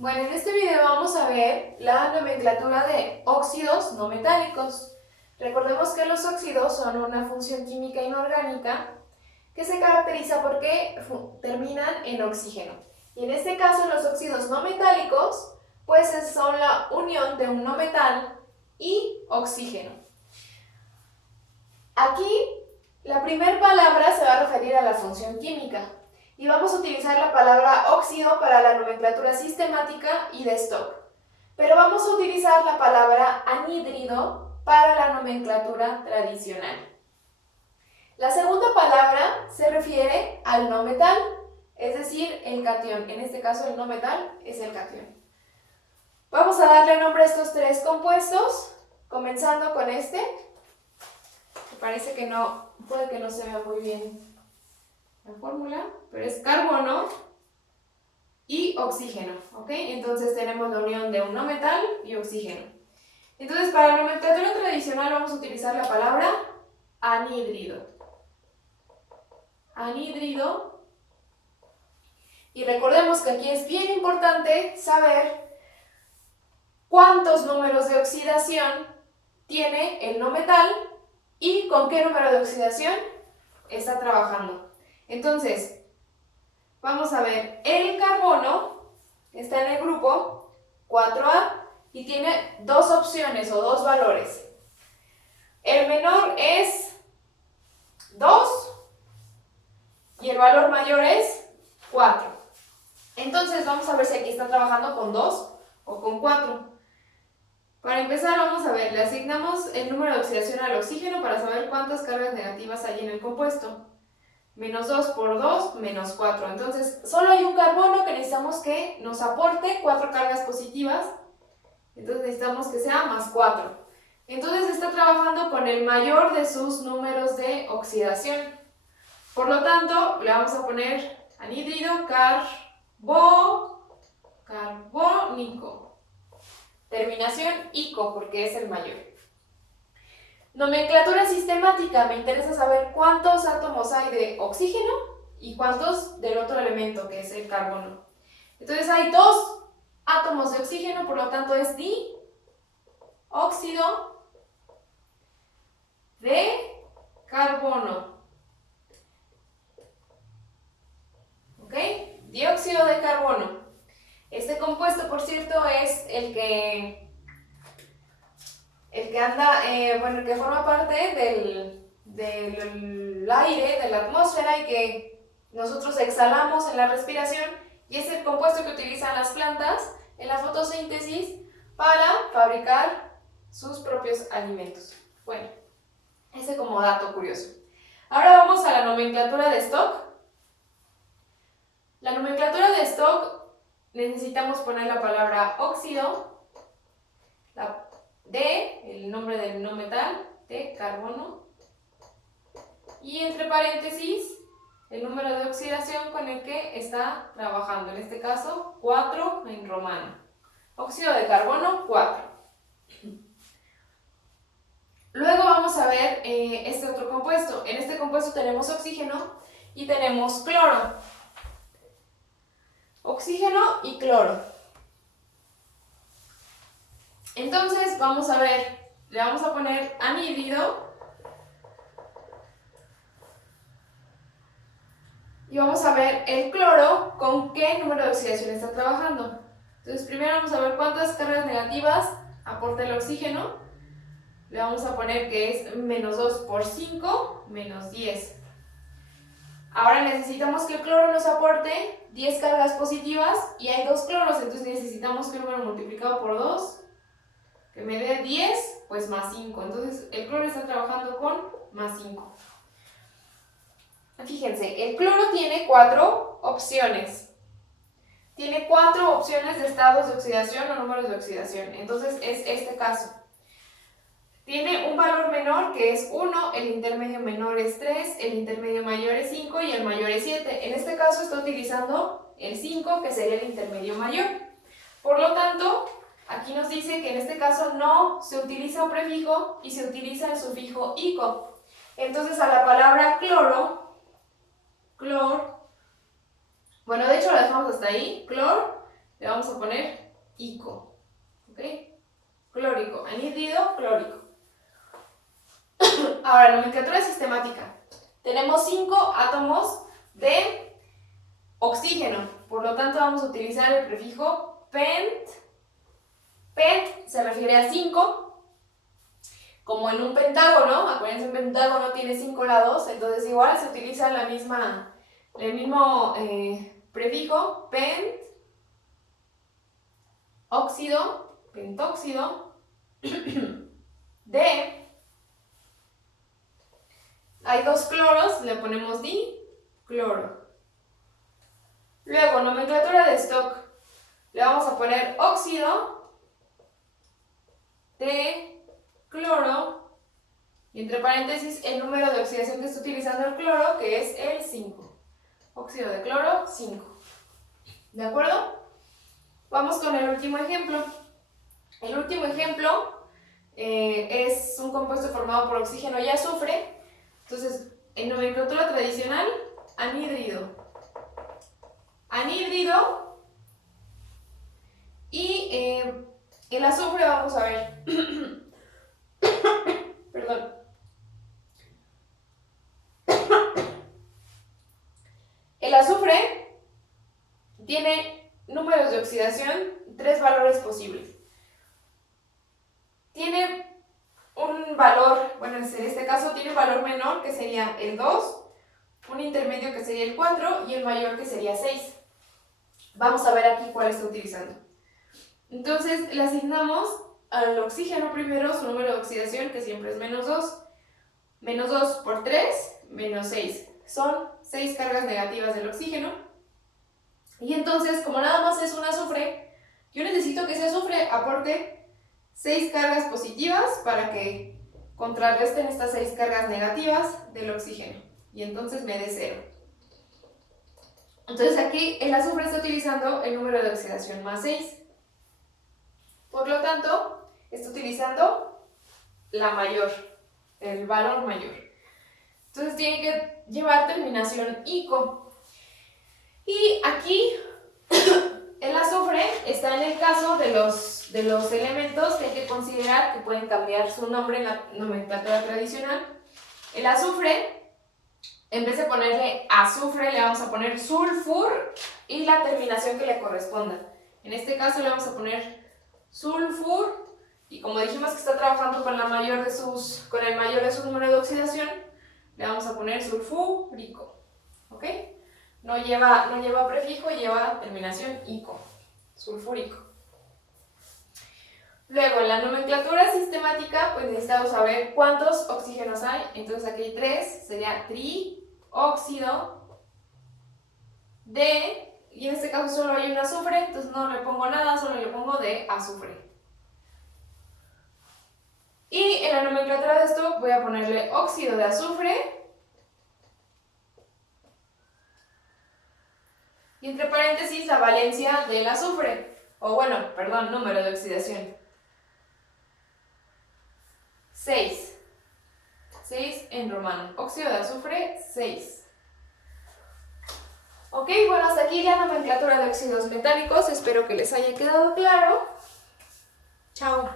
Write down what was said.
Bueno, en este video vamos a ver la nomenclatura de óxidos no metálicos. Recordemos que los óxidos son una función química inorgánica que se caracteriza porque terminan en oxígeno. Y en este caso los óxidos no metálicos pues son la unión de un no metal y oxígeno. Aquí la primera palabra se va a referir a la función química y vamos a utilizar la palabra óxido para la nomenclatura sistemática y de stock. Pero vamos a utilizar la palabra anhídrido para la nomenclatura tradicional. La segunda palabra se refiere al no metal, es decir, el catión. En este caso el no metal es el catión. Vamos a darle nombre a estos tres compuestos, comenzando con este. Parece que no, puede que no se vea muy bien la fórmula, pero es carbono y oxígeno, ¿ok? Entonces tenemos la unión de un no metal y oxígeno. Entonces para la nomenclatura tradicional vamos a utilizar la palabra anhídrido. Anhídrido. Y recordemos que aquí es bien importante saber cuántos números de oxidación tiene el no metal y con qué número de oxidación está trabajando. Entonces, vamos a ver, el carbono está en el grupo 4A y tiene dos opciones o dos valores. El menor es 2 y el valor mayor es 4. Entonces, vamos a ver si aquí está trabajando con 2 o con 4. Para empezar, vamos a ver, le asignamos el número de oxidación al oxígeno para saber cuántas cargas negativas hay en el compuesto. Menos 2 por 2, menos 4. Entonces, solo hay un carbono que necesitamos que nos aporte 4 cargas positivas. Entonces, necesitamos que sea más 4. Entonces, está trabajando con el mayor de sus números de oxidación. Por lo tanto, le vamos a poner anhídrido carbónico. Terminación ico, porque es el mayor. Nomenclatura sistemática, me interesa saber cuántos átomos hay de oxígeno y cuántos del otro elemento, que es el carbono. Entonces hay 2 átomos de oxígeno, por lo tanto es dióxido de carbono. ¿Ok? Dióxido de carbono. Este compuesto, por cierto, es el que anda, el que forma parte del aire, de la atmósfera y que nosotros exhalamos en la respiración, y es el compuesto que utilizan las plantas en la fotosíntesis para fabricar sus propios alimentos. Bueno, ese como dato curioso. Ahora vamos a la nomenclatura de stock. La nomenclatura de stock necesitamos poner la palabra óxido, la D, el nombre del no metal, de carbono, y entre paréntesis el número de oxidación con el que está trabajando, en este caso 4 en romano. Óxido de carbono 4. Luego vamos a ver este otro compuesto. En este compuesto tenemos oxígeno y tenemos cloro. Oxígeno y cloro. Entonces vamos a ver, le vamos a poner anhídrido y vamos a ver el cloro con qué número de oxidación está trabajando. Entonces primero vamos a ver cuántas cargas negativas aporta el oxígeno. Le vamos a poner que es menos 2 por 5, menos 10. Ahora necesitamos que el cloro nos aporte 10 cargas positivas y hay 2 cloros, entonces necesitamos que el número multiplicado por 2 que me dé 10, pues más 5. Entonces el cloro está trabajando con más 5. Fíjense, el cloro tiene 4 opciones. Tiene 4 opciones de estados de oxidación o números de oxidación. Entonces es este caso. Tiene un valor menor que es 1, el intermedio menor es 3, el intermedio mayor es 5 y el mayor es 7. En este caso está utilizando el 5, que sería el intermedio mayor. Por lo tanto, aquí nos dice que en este caso no se utiliza un prefijo y se utiliza el sufijo ico. Entonces a la palabra clor, bueno, de hecho la dejamos hasta ahí, clor, le vamos a poner ico. ¿Ok? Clórico, anhídrido, clórico. Ahora, nomenclatura sistemática. Tenemos 5 átomos de oxígeno, por lo tanto vamos a utilizar el prefijo pent. Pent se refiere a 5, como en un pentágono. Acuérdense, un pentágono tiene 5 lados, entonces igual se utiliza el mismo prefijo, pent, óxido, pentóxido, de. Hay 2 cloros, le ponemos dicloro. Luego, nomenclatura de stock. Le vamos a poner óxido de cloro y entre paréntesis el número de oxidación que está utilizando el cloro, que es el 5. Óxido de cloro, 5. ¿De acuerdo? Vamos con el último ejemplo. El último ejemplo es un compuesto formado por oxígeno y azufre. Entonces, en nomenclatura tradicional, anhídrido. Anhídrido. Y el azufre, vamos a ver. Perdón. El azufre tiene números de oxidación, 3 valores posibles. Tiene un valor, bueno, en este caso tiene un valor menor que sería el 2, un intermedio que sería el 4 y el mayor que sería 6. Vamos a ver aquí cuál está utilizando. Entonces le asignamos al oxígeno primero su número de oxidación, que siempre es menos 2. Menos 2 por 3, menos 6. Son 6 cargas negativas del oxígeno. Y entonces, como nada más es un azufre, yo necesito que ese azufre aporte 6 cargas positivas para que contrarresten estas 6 cargas negativas del oxígeno. Y entonces me dé 0. Entonces aquí el azufre está utilizando el número de oxidación más 6. Por lo tanto, está utilizando la mayor, el valor mayor. Entonces tiene que llevar terminación ico. Y aquí el azufre está en el caso de los elementos que hay que considerar que pueden cambiar su nombre en la nomenclatura tradicional. El azufre, en vez de ponerle azufre, le vamos a poner sulfur y la terminación que le corresponda. En este caso le vamos a poner sulfur y como dijimos que está trabajando con el mayor de su número de oxidación, le vamos a poner sulfúrico. ¿Ok? No lleva prefijo, lleva terminación ico, sulfúrico. Luego, en la nomenclatura sistemática, pues necesitamos saber cuántos oxígenos hay. Entonces aquí hay 3, sería trióxido de, y en este caso solo hay un azufre, entonces no le pongo nada, solo le pongo de azufre. Y en la nomenclatura de esto voy a ponerle óxido de azufre. Y entre paréntesis la valencia del azufre, o bueno, perdón, número de oxidación. 6. 6 en romano. Óxido de azufre, 6. Ok, bueno, hasta aquí la nomenclatura de óxidos metálicos. Espero que les haya quedado claro. Chao.